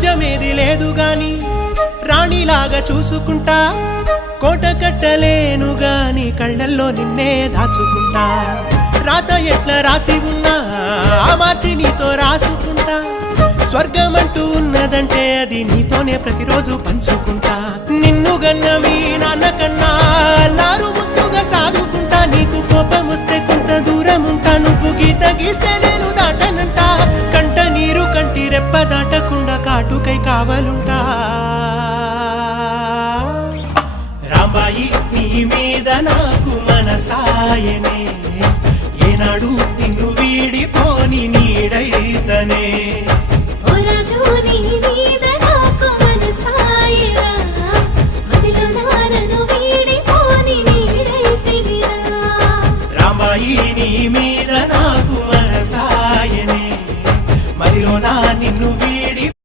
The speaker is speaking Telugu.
రాజ్యమేది లేదు గాని రాణిలాగా చూసుకుంటా కోట కట్టలేను గాని కళ్ళల్లో నిన్నే దాచుకుంటా రాత ఎట్లా రాసి ఉన్నా మార్చి నీతో రాసుకుంటా స్వర్గమంటూ ఉన్నదంటే అది నీతోనే ప్రతిరోజు పంచుకుంటా నిన్ను గన్న మీ నాన్నకన్నా లారు ముద్దుగా సాదుకుంటా నీకు కోపం వస్తే కొంత దూరం ఉంటా నువ్వు గీత గీస్తే నేను దాటనంటా కంట నీరు కంటి రెప్ప దాటకుండా కాటుకై కావలుంటా రాంబాయి నీ మీద నాకు మనసాయనే ఏనాడు నిన్ను వీడిపోని నీడైతనే ఓ రాజు నీ